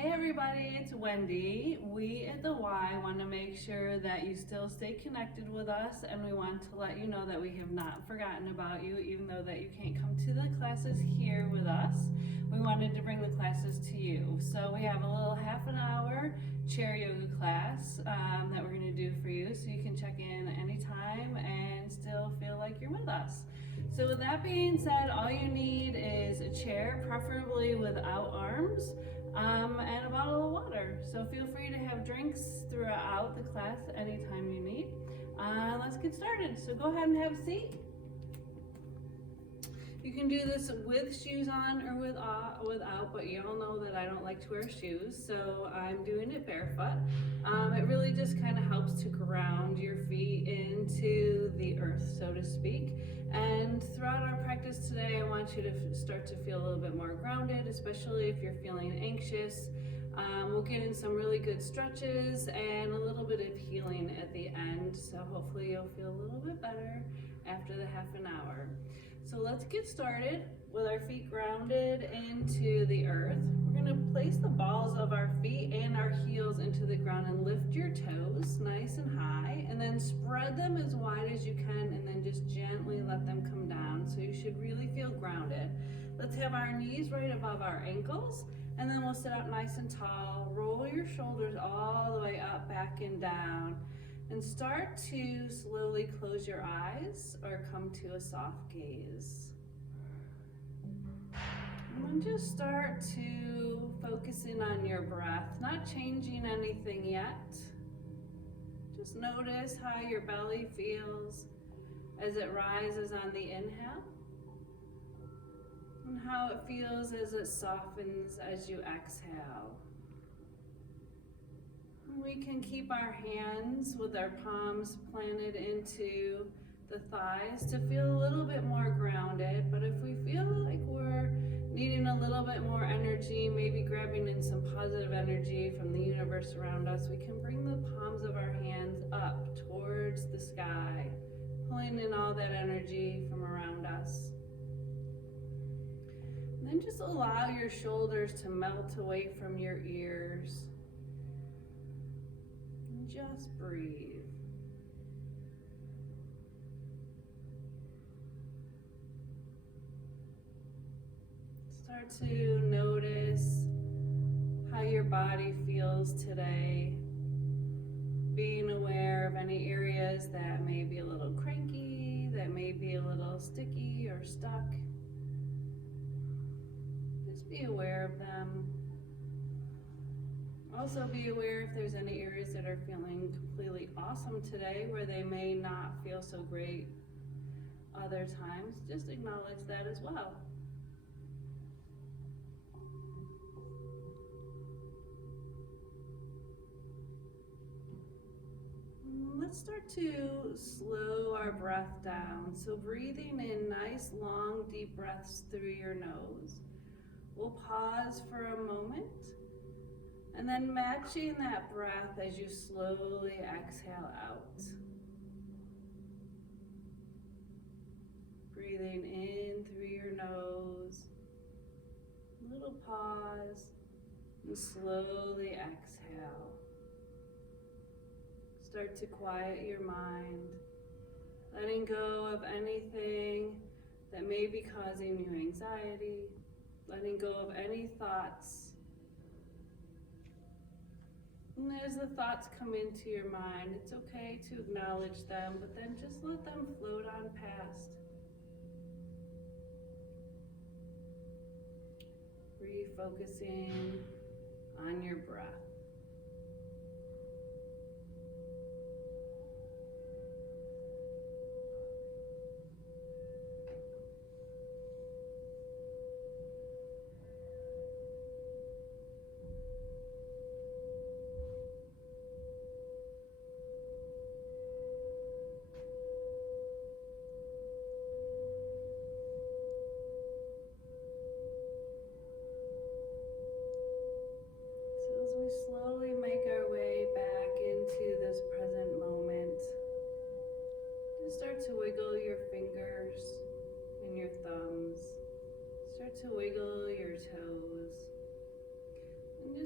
Hey everybody, it's Wendy. We at the Y want to make sure that you still stay connected with us, and we want to let you know that we have not forgotten about you, even though that you can't come to the classes here with us. We wanted to bring the classes to you. So we have a little half an hour chair yoga class that we're going to do for you, so you can check in anytime and still feel like you're with us. So with that being said, all you need is a chair, preferably without arms, and a bottle of water. So feel free to have drinks throughout the class anytime you need. Let's get started. So go ahead and have a seat. You can do this with shoes on or without, but you all know that I don't like to wear shoes, so I'm doing it barefoot. It really just kind of helps to ground your feet into the earth, so to speak. And throughout our practice today, I want you to start to feel a little bit more grounded, especially if you're feeling anxious. We'll get in some really good stretches and a little bit of healing at the end, so hopefully you'll feel a little bit better after the half an hour. So let's get started with our feet grounded into the earth. We're going to place the balls of our feet and our heels into the ground and lift your toes nice and high, and then spread them as wide as you can, and then just gently let them come down, so you should really feel grounded. Let's have our knees right above our ankles, and then we'll sit up nice and tall. Roll your shoulders all the way up, back and down. And start to slowly close your eyes or come to a soft gaze. And then just start to focus in on your breath, not changing anything yet. Just notice how your belly feels as it rises on the inhale, and how it feels as it softens as you exhale. We can keep our hands with our palms planted into the thighs to feel a little bit more grounded, but if we feel like we're needing a little bit more energy, maybe grabbing in some positive energy from the universe around us, we can bring the palms of our hands up towards the sky, pulling in all that energy from around us. And then just allow your shoulders to melt away from your ears. Just breathe. Start to notice how your body feels today. Being aware of any areas that may be a little cranky, that may be a little sticky or stuck. Just be aware of them. Also be aware if there's any areas that are feeling completely awesome today where they may not feel so great other times. Just acknowledge that as well. Let's start to slow our breath down. So breathing in nice, long, deep breaths through your nose. We'll pause for a moment. And then matching that breath as you slowly exhale out. Breathing in through your nose. Little pause. And slowly exhale. Start to quiet your mind. Letting go of anything that may be causing you anxiety. Letting go of any thoughts. And as the thoughts come into your mind, it's okay to acknowledge them, but then just let them float on past. Refocusing on your breath.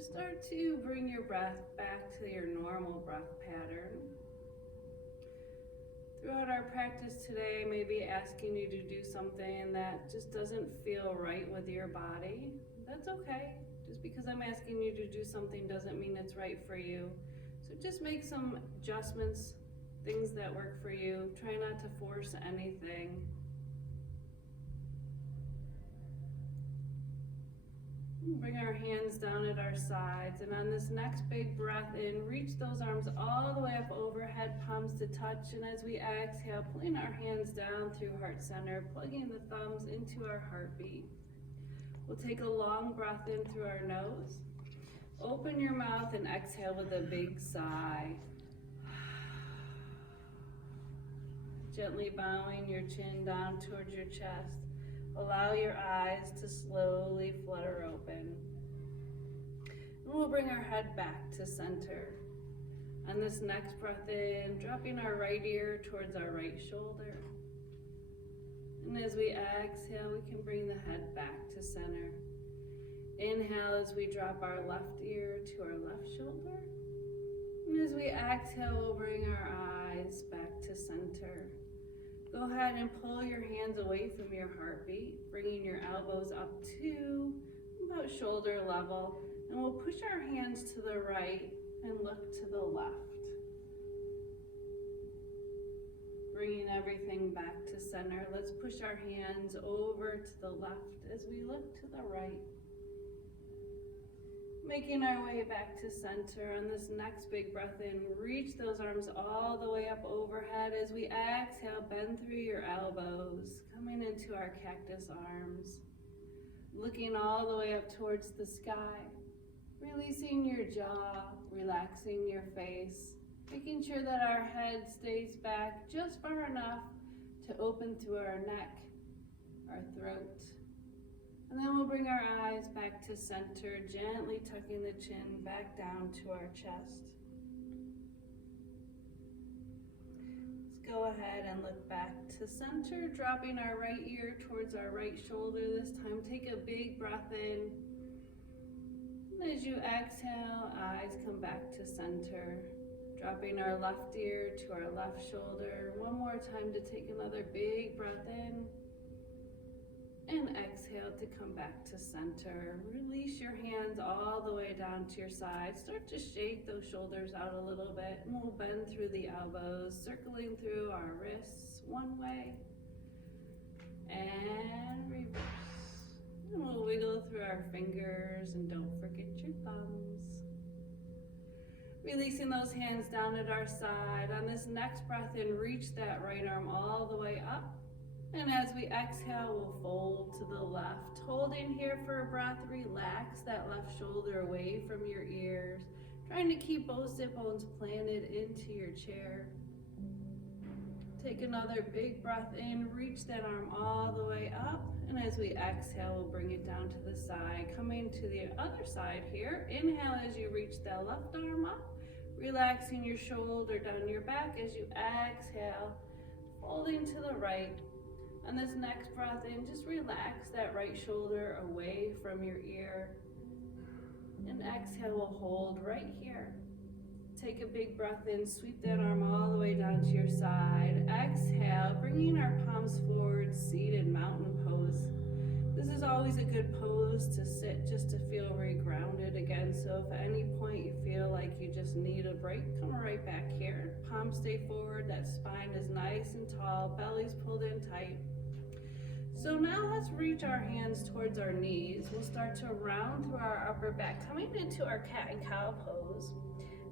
just start to bring your breath back to your normal breath pattern. Throughout our practice today, maybe asking you to do something that just doesn't feel right with your body. That's okay. Just because I'm asking you to do something doesn't mean it's right for you. So just make some adjustments, things that work for you. Try not to force anything. Bring our hands down at our sides, and on this next big breath in, reach those arms all the way up overhead, palms to touch, and as we exhale, pulling our hands down through heart center, plugging the thumbs into our heartbeat. We'll take a long breath in through our nose. Open your mouth and exhale with a big sigh. Gently bowing your chin down towards your chest. Allow your eyes to slowly flutter open. And we'll bring our head back to center. On this next breath in, dropping our right ear towards our right shoulder. And as we exhale, we can bring the head back to center. Inhale as we drop our left ear to our left shoulder. And as we exhale, we'll bring our eyes back to center. Go ahead and pull your hands away from your heartbeat, bringing your elbows up to about shoulder level. And we'll push our hands to the right and look to the left. Bringing everything back to center. Let's push our hands over to the left as we look to the right. Making our way back to center. On this next big breath in, reach those arms all the way up overhead. As we exhale, bend through your elbows, coming into our cactus arms. Looking all the way up towards the sky. Releasing your jaw, relaxing your face. Making sure that our head stays back just far enough to open through our neck, our throat. And then we'll bring our eyes back to center, gently tucking the chin back down to our chest. Let's go ahead and look back to center, dropping our right ear towards our right shoulder this time. Take a big breath in. And as you exhale, eyes come back to center. Dropping our left ear to our left shoulder. One more time to take another big breath in. And exhale to come back to center. Release your hands all the way down to your sides. Start to shake those shoulders out a little bit. And we'll bend through the elbows, circling through our wrists one way. And reverse. And we'll wiggle through our fingers, and don't forget your thumbs. Releasing those hands down at our side. On this next breath in, reach that right arm all the way up. And as we exhale, we'll fold to the left. Holding here for a breath, relax that left shoulder away from your ears. Trying to keep both sit bones planted into your chair. Take another big breath in, reach that arm all the way up. And as we exhale, we'll bring it down to the side. Coming to the other side here. Inhale as you reach that left arm up. Relaxing your shoulder down your back as you exhale. Folding to the right. On this next breath in, just relax that right shoulder away from your ear. And exhale, we'll hold right here. Take a big breath in, sweep that arm all the way down to your side. Exhale, bringing our palms forward, seated mountain pose. This is always a good pose to sit just to feel re-grounded again. So if at any point you feel like you just need a break, come right back here. Palms stay forward, that spine is nice and tall, belly's pulled in tight. So now let's reach our hands towards our knees. We'll start to round through our upper back, coming into our cat and cow pose.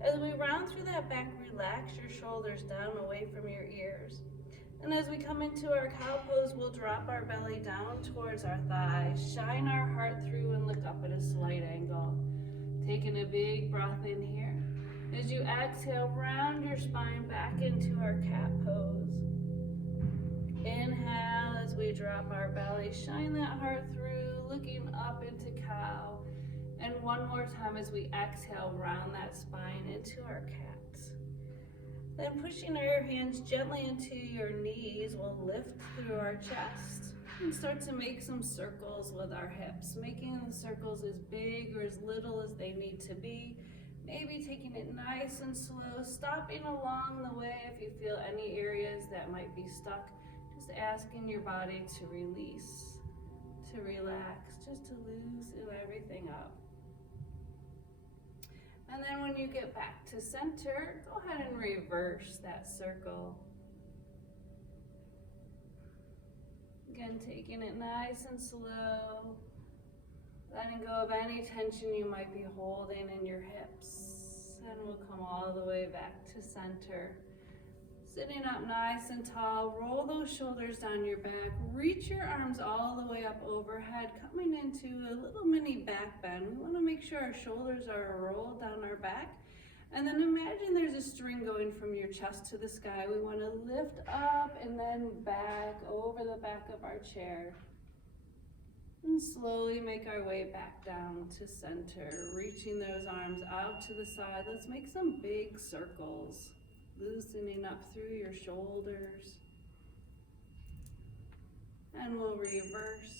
As we round through that back, relax your shoulders down away from your ears. And as we come into our cow pose, we'll drop our belly down towards our thighs, shine our heart through and look up at a slight angle. Taking a big breath in here. As you exhale, round your spine back into our cat pose. Inhale as we drop our belly, shine that heart through, looking up into cow. And one more time as we exhale, round that spine into our cat. Then pushing our hands gently into your knees, we'll lift through our chest. And start to make some circles with our hips, making the circles as big or as little as they need to be. Maybe taking it nice and slow, stopping along the way if you feel any areas that might be stuck. Just asking your body to release, to relax, just to loosen everything up. And then when you get back to center, go ahead and reverse that circle. Again, taking it nice and slow, letting go of any tension you might be holding in your hips. And we'll come all the way back to center. Sitting up nice and tall, roll those shoulders down your back, reach your arms all the way up overhead, coming into a little mini back bend. We want to make sure our shoulders are rolled down our back. And then imagine there's a string going from your chest to the sky. We want to lift up and then back over the back of our chair. And slowly make our way back down to center, reaching those arms out to the side. Let's make some big circles, loosening up through your shoulders. And we'll reverse.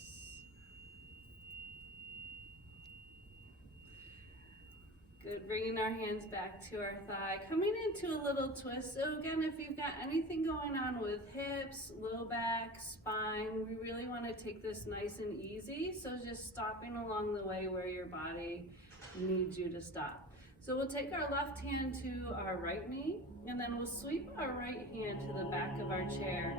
Good, bringing our hands back to our thigh, coming into a little twist. So again, if you've got anything going on with hips, low back, spine, we really want to take this nice and easy. So just stopping along the way where your body needs you to stop. So we'll take our left hand to our right knee, and then we'll sweep our right hand to the back of our chair.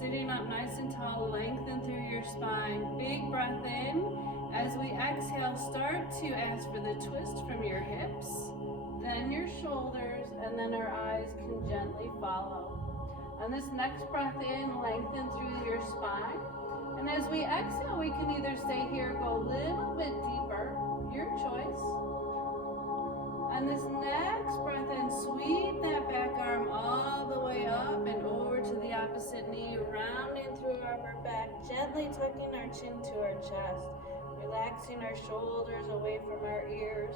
Sitting up nice and tall, lengthen through your spine. Big breath in. As we exhale, start to ask for the twist from your hips, then your shoulders, and then our eyes can gently follow. On this next breath in, lengthen through your spine. And as we exhale, we can either stay here, go a little bit deeper, your choice. On this next breath in, sweep that back arm all the way up and over to the opposite knee, rounding through our upper back, gently tucking our chin to our chest. Relaxing our shoulders away from our ears.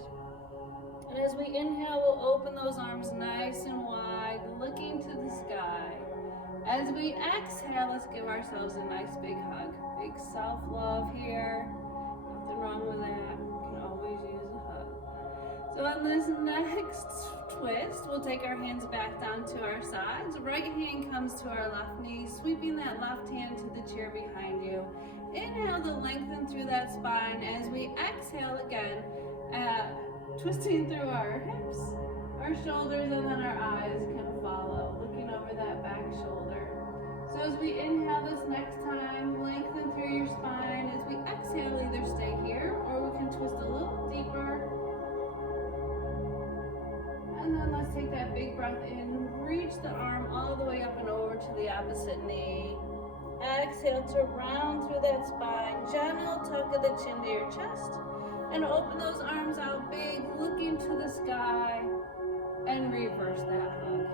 And as we inhale, we'll open those arms nice and wide, looking to the sky. As we exhale, let's give ourselves a nice big hug. Big self-love here. Nothing wrong with that. We can always use a hug. So on this next twist, we'll take our hands back down to our sides. Right hand comes to our left knee, sweeping that left hand to the chair behind you. Inhale to lengthen through that spine. As we exhale again, twisting through our hips, our shoulders, and then our eyes can follow, looking over that back shoulder. So as we inhale this next time, lengthen through your spine. As we exhale, either stay here or we can twist a little deeper. And then let's take that big breath in, reach the arm all the way up and over to the opposite knee. Exhale to round through that spine, gentle tuck of the chin to your chest, and open those arms out big, looking to the sky, and reverse that hug.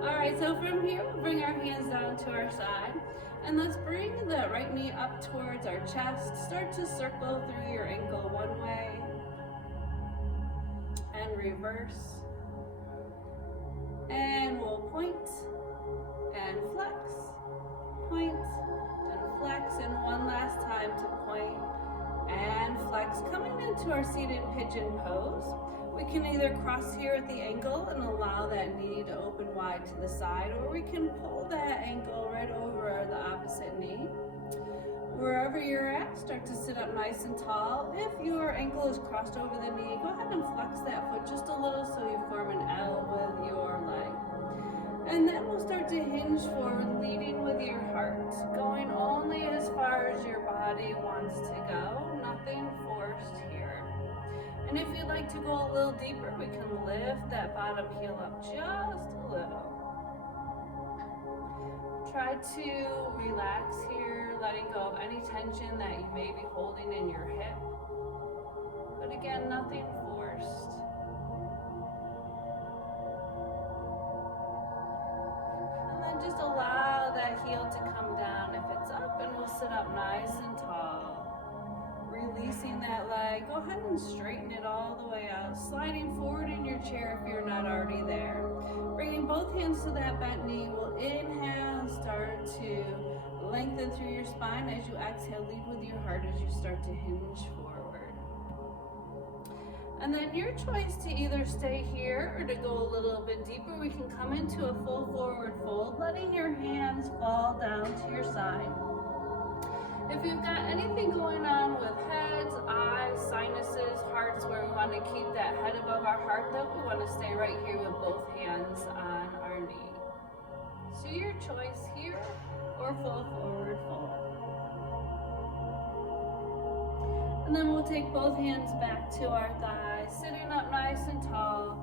All right, so from here, we'll bring our hands down to our side, and let's bring the right knee up towards our chest. Start to circle through your ankle one way, and reverse, and we'll point, and flex, point, and flex, and one last time to point and flex. Coming into our seated pigeon pose, we can either cross here at the ankle and allow that knee to open wide to the side, or we can pull that ankle right over the opposite knee. Wherever you're at, start to sit up nice and tall. If your ankle is crossed over the knee, go ahead and flex that foot just a little so you form an L with your leg. And then we'll start to hinge forward, leading with your heart, going only as far as your body wants to go, nothing forced here. And if you'd like to go a little deeper, we can lift that bottom heel up just a little. Try to relax here, letting go of any tension that you may be holding in your hip. But again, nothing forced. Just allow that heel to come down if it's up, and we'll sit up nice and tall. releasing that leg. Go ahead and straighten it all the way out, sliding forward in your chair if you're not already there. Bringing both hands to that bent knee. We'll inhale, start to lengthen through your spine. As you exhale, lead with your heart as you start to hinge forward. And then your choice to either stay here or to go a little bit deeper. We can come into a full forward fold, letting your hands fall down to your side. If you've got anything going on with heads, eyes, sinuses, hearts, where we want to keep that head above our heart, though, we want to stay right here with both hands on our knee. So your choice here or full forward fold. And then we'll take both hands back to our thighs, sitting up nice and tall.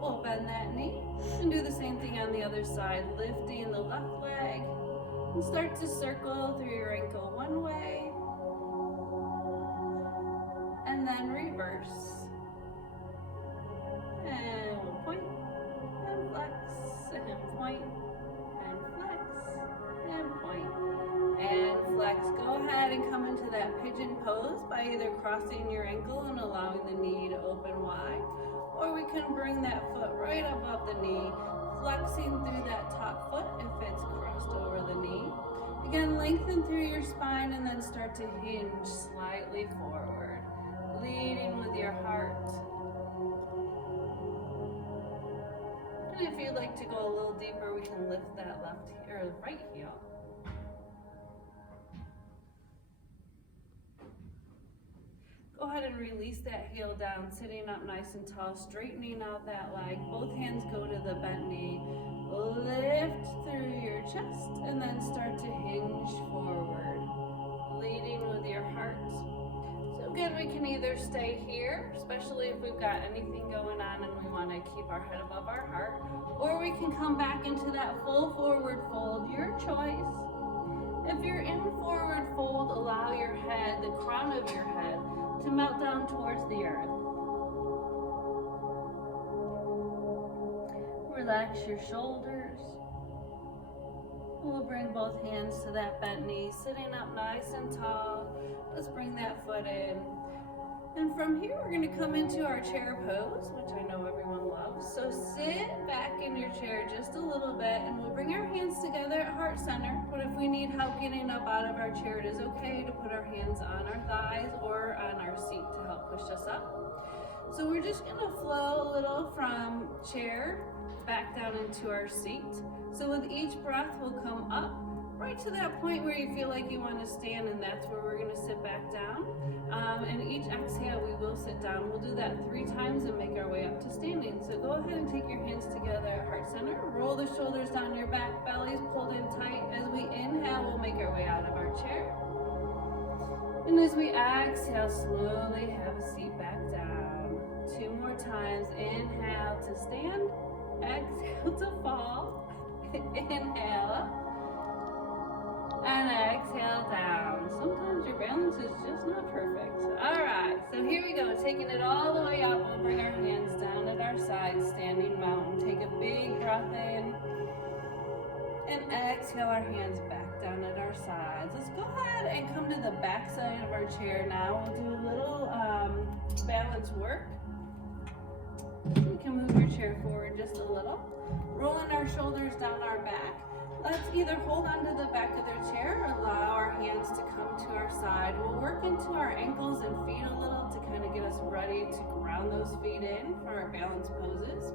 We'll bend that knee and do the same thing on the other side, lifting the left leg. And start to circle through your ankle one way, and then reverse. And we'll point, and flex, and point, and flex, and point, and flex. Go ahead and come into that pigeon pose by either crossing your ankle and allowing the knee to open wide, or we can bring that foot right above the knee, flexing through that top foot if it's crossed over the knee. Again, lengthen through your spine and then start to hinge slightly forward, leading with your heart. And if you'd like to go a little deeper, we can lift that left or right heel. Go ahead and release that heel down, sitting up nice and tall, straightening out that leg. Both hands go to the bent knee. Lift through your chest and then start to hinge forward, leading with your heart. So again, we can either stay here, especially if we've got anything going on and we want to keep our head above our heart, or we can come back into that full forward fold, your choice. If you're in forward fold, allow your head, the crown of your head, to melt down towards the earth. Relax your shoulders. We'll bring both hands to that bent knee, sitting up nice and tall. Let's bring that foot in. And from here, we're going to come into our chair pose, which I know everyone loves. So sit back in your chair just a little bit, and we'll bring our hands together at heart center. But if we need help getting up out of our chair, it is okay to put our hands on our thighs or on our seat to help push us up. So we're just going to flow a little from chair back down into our seat. So with each breath, we'll come up right to that point where you feel like you want to stand, and that's where we're going to sit back down. And each exhale, we will sit down. We'll do that 3 times and make our way up to standing. So go ahead and take your hands together at heart center. Roll the shoulders down your back, belly's pulled in tight. As we inhale, we'll make our way out of our chair. And as we exhale, slowly have a seat back down. 2 more times. Inhale to stand. Exhale to fall. Inhale. And exhale down. Sometimes your balance is just not perfect. All right, so here we go. Taking it all the way up. We'll bring our hands down at our sides, standing mountain. Take a big breath in. And exhale our hands back down at our sides. Let's go ahead and come to the back side of our chair now. We'll do a little balance work. You can move your chair forward just a little. Rolling our shoulders down our back. Let's either hold onto the back of their chair or allow our hands to come to our side. We'll work into our ankles and feet a little to kind of get us ready to ground those feet in for our balance poses.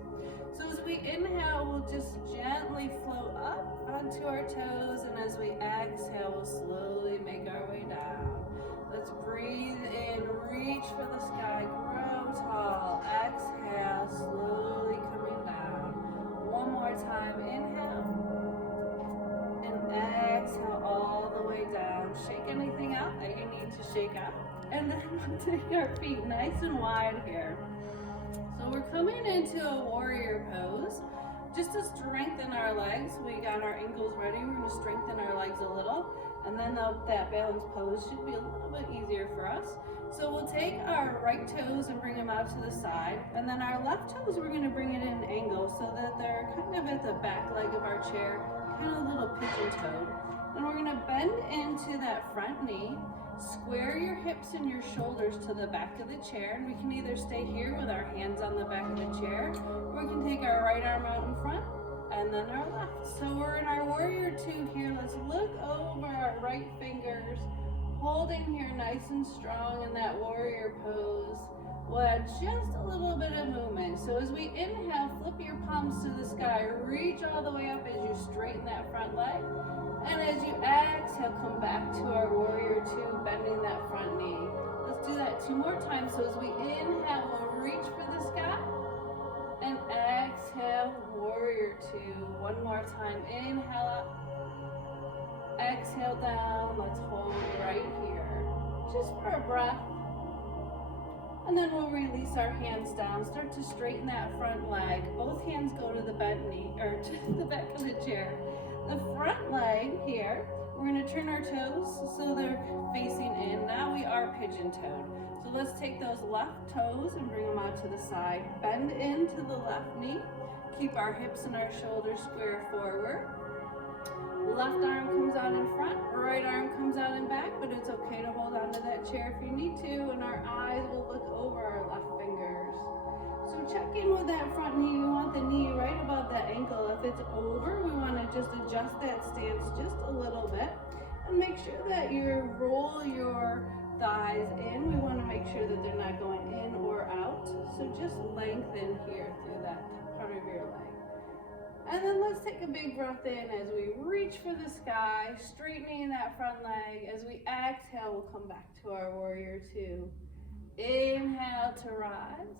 So as we inhale, we'll just gently float up onto our toes, and as we exhale, we'll slowly make our way down. Let's breathe in, reach for the sky, grow tall. Exhale, slowly coming down. One more time, inhale. Exhale all the way down. Shake anything out that you need to shake out. And then we'll take our feet nice and wide here. So we're coming into a warrior pose. Just to strengthen our legs, we got our ankles ready. We're going to strengthen our legs a little. And then that balance pose should be a little bit easier for us. So we'll take our right toes and bring them out to the side. And then our left toes, we're going to bring it in an angle so that they're kind of at the back leg of our chair. Kind of a little pigeon toed. And we're going to bend into that front knee, Square your hips and your shoulders to the back of the chair, and we can either stay here with our hands on the back of the chair, or we can take our right arm out in front and then our left. So we're in our warrior two here. Let's look over our right fingers, holding here nice and strong in that warrior pose. We'll add just a little bit of movement. So as we inhale, flip your palms to the sky, reach all the way up as you straighten that front leg. And as you exhale, come back to our warrior two, bending that front knee. Let's do that 2 more times. So as we inhale, we'll reach for the sky. And exhale, warrior two. 1 more time. Inhale up. Exhale down. Let's hold right here. Just for a breath. And then we'll release our hands down. Start to straighten that front leg. Both hands go to the bent knee, or to the back of the chair. The front leg here, we're going to turn our toes so they're facing in. Now we are pigeon-toed. So let's take those left toes and bring them out to the side. Bend into the left knee. Keep our hips and our shoulders square forward. Left arm comes out in front, right arm comes out in back, but it's okay to hold on to that chair if you need to, and our eyes will look over our left fingers. So check in with that front knee. We want the knee right above that ankle. If it's over, we want to just adjust that stance just a little bit, and make sure that you roll your thighs in. We want to make sure that they're not going in or out. So just lengthen here through that part of your leg. And then let's take a big breath in as we reach for the sky, straightening that front leg. As we exhale, we'll come back to our warrior two. Inhale to rise.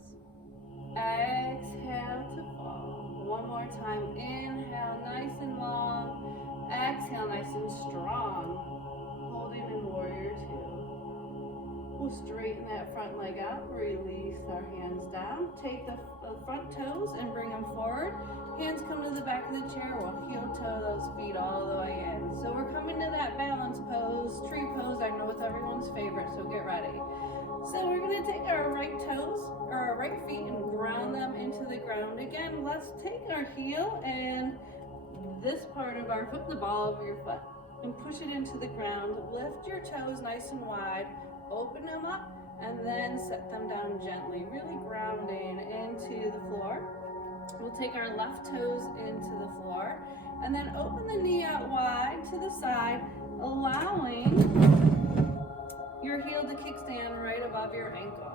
Exhale to fall. 1 more time. Inhale, nice and long. Exhale, nice and strong. Holding in warrior two. We'll straighten that front leg out. Release our hands down. Take the front toes and bring them forward. Hands come to the back of the chair. We'll heel toe those feet all the way in. So we're coming to that balance pose, tree pose. I know it's everyone's favorite, so get ready. So we're going to take our right toes, or our right feet, and ground them into the ground. Again, let's take our heel and this part of our foot, the ball of your foot, and push it into the ground. Lift your toes nice and wide, open them up, and then set them down gently, really grounding into the floor. We'll take our left toes into the floor, and then open the knee out wide to the side, allowing your heel to kickstand right above your ankle.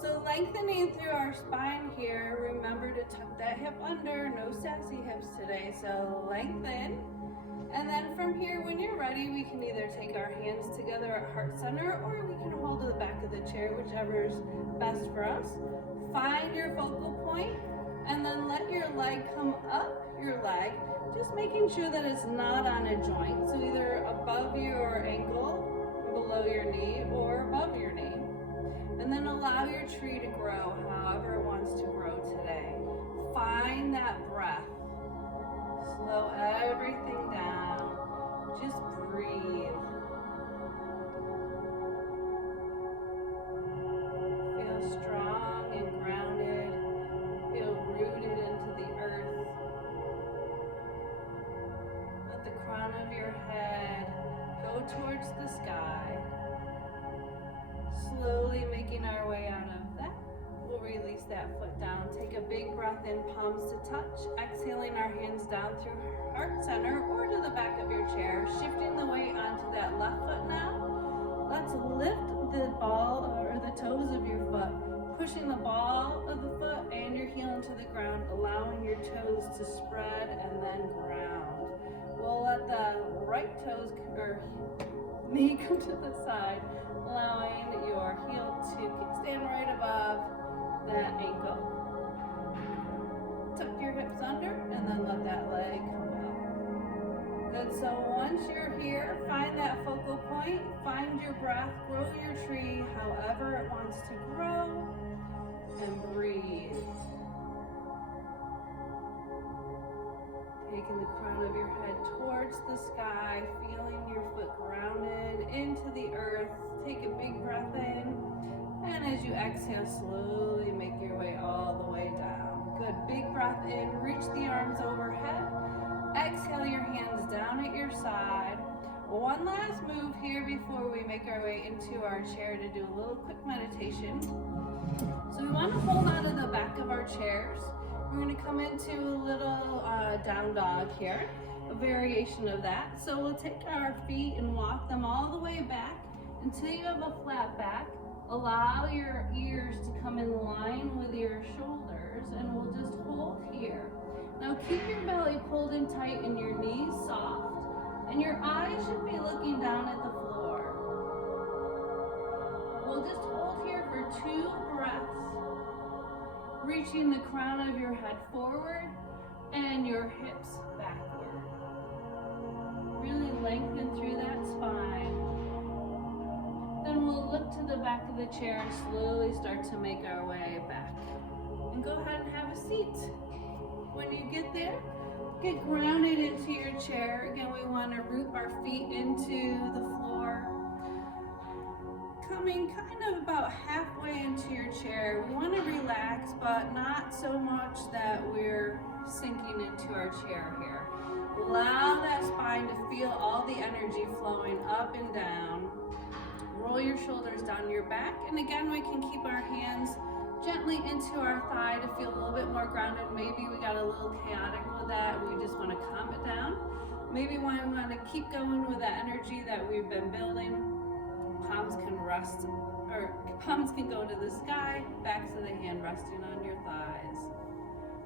So lengthening through our spine here. Remember to tuck that hip under. No sassy hips today, so lengthen. And then from here, when you're ready, we can either take our hands together at heart center, or we can hold to the back of the chair, whichever is best for us. Find your focal point, and then let your leg come up your leg, just making sure that it's not on a joint. So either above your ankle, below your knee, or above your knee. And then allow your tree to grow however it wants to grow today. Find that breath. Slow everything down. Just breathe. Feel strong and grounded. Feel rooted into the earth. Let the crown of your head go towards the sky. Slowly making our way out of that. We'll release that foot down. Take a big breath in, palms to touch. Exhaling our hands down through heart center or to the back of your chair. Shifting the weight onto that left foot now. Let's lift the ball or the toes of your foot. Pushing the ball of the foot and your heel into the ground. Allowing your toes to spread and then ground. We'll let the right toes or knee come to the side, allowing your heel to kickstand right above that ankle. Tuck your hips under and then let that leg come out. Good, so once you're here, find that focal point, find your breath, grow your tree however it wants to grow, and breathe. Taking the crown of your head towards the sky, feeling your foot grounded into the earth. Take a big breath in, and as you exhale, slowly make your way all the way down. Good, big breath in, reach the arms overhead. Exhale your hands down at your side. One last move here before we make our way into our chair to do a little quick meditation. So we want to hold on to the back of our chairs. We're going to come into a little down dog here, a variation of that. So we'll take our feet and walk them all the way back until you have a flat back. Allow your ears to come in line with your shoulders, and we'll just hold here. Now keep your belly pulled in tight and your knees soft, and your eyes should be looking down at the floor. We'll just hold here for 2 breaths, reaching the crown of your head forward and your hips backward. Really lengthen through that spine. Then we'll look to the back of the chair and slowly start to make our way back. And go ahead and have a seat. When you get there, get grounded into your chair. Again, we want to root our feet into the floor. Coming kind of about halfway into your chair, we want to relax, but not so much that we're sinking into our chair here. Allow that spine to feel all the energy flowing up and down. Roll your shoulders down your back, and again, we can keep our hands gently into our thigh to feel a little bit more grounded. Maybe we got a little chaotic with that. We just want to calm it down. Maybe we want to keep going with that energy that we've been building. Palms can rest, or palms can go to the sky, backs of the hand resting on your thighs.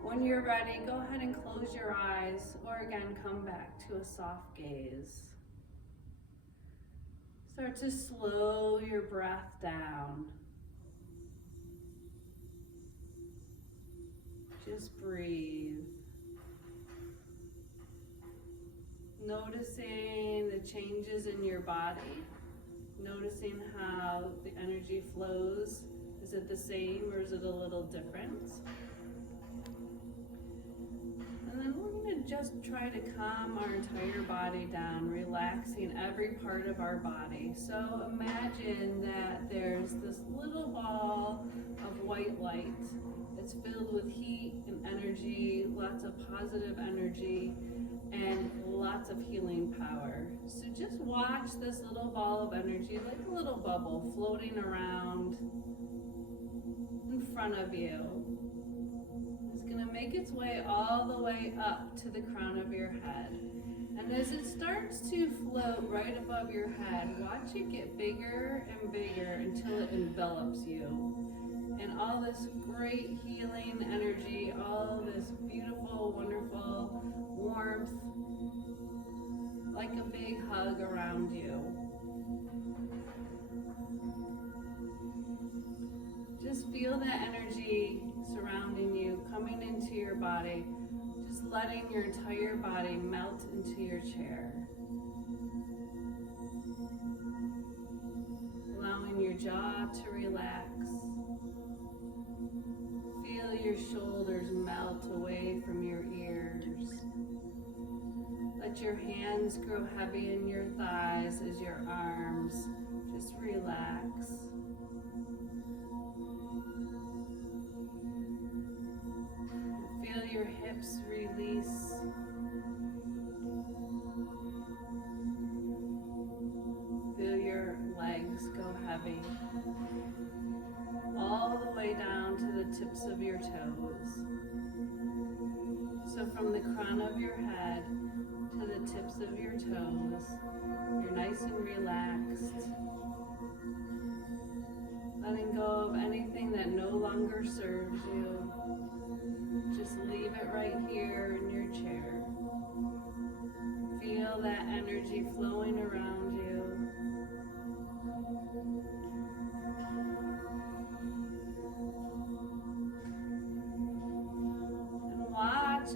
When you're ready, go ahead and close your eyes, or again, come back to a soft gaze. Start to slow your breath down. Just breathe. Noticing the changes in your body. Noticing how the energy flows. Is it the same or is it a little different? And then we're going to just try to calm our entire body down, relaxing every part of our body. So imagine that there's this little ball of white light. It's filled with heat and energy, lots of positive energy, and lots of healing power. So just watch this little ball of energy, like a little bubble, floating around in front of you. It's going to make its way all the way up to the crown of your head. And as it starts to float right above your head, watch it get bigger and bigger until it envelops you. And all this great healing energy, all this beautiful, wonderful warmth, like a big hug around you. Just feel that energy surrounding you, coming into your body, just letting your entire body melt into your chair. Allowing your jaw to relax. Feel your shoulders melt away from your ears. Let your hands grow heavy in your thighs as your arms just relax. Feel your hips release. Feel your legs go heavy. All the way down to the tips of your toes. So from the crown of your head to the tips of your toes, you're nice and relaxed. Letting go of anything that no longer serves you. Just leave it right here in your chair. Feel that energy flowing around you.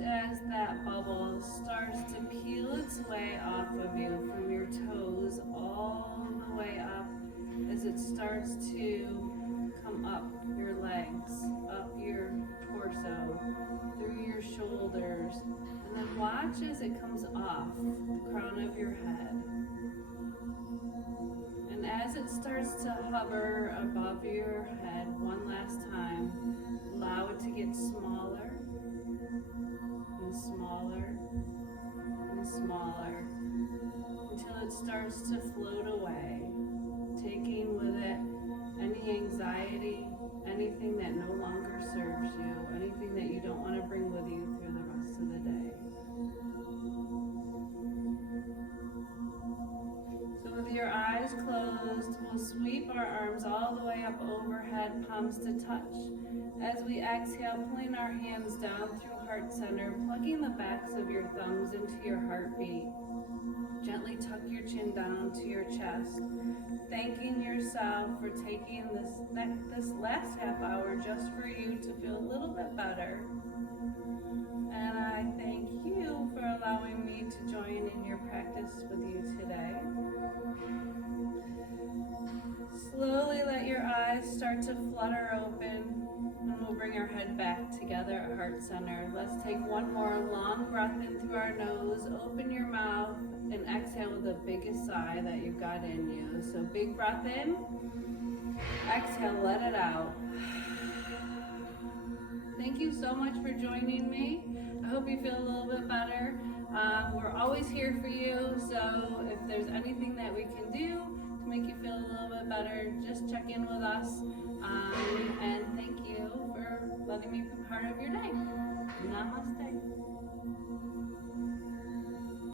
As that bubble starts to peel its way off of you from your toes all the way up, as it starts to come up your legs, up your torso, through your shoulders, and then watch as it comes off the crown of your head. And as it starts to hover above your head one last time, allow it to get smaller and smaller and smaller until it starts to float away, taking with it any anxiety, anything that no longer serves you, anything that you don't want to bring with you through the rest of the day. So with your eyes closed, we'll sweep our arms all the way up overhead, palms to touch. As we exhale, pulling our hands down through heart center, plugging the backs of your thumbs into your heartbeat. Gently tuck your chin down to your chest, thanking yourself for taking this last half hour just for you to feel a little bit better. And I thank you for allowing me to join in your practice with you today. Slowly let your eyes start to flutter open, and we'll bring our head back together at heart center. Let's take one more long breath in through our nose, open your mouth, and exhale with the biggest sigh that you've got in you. So big breath in, exhale, let it out. Thank you so much for joining me. I hope you feel a little bit better. We're always here for you, so if there's anything that we can do to make you feel a little bit better, just check in with us. And thank you for letting me be part of your day. Namaste.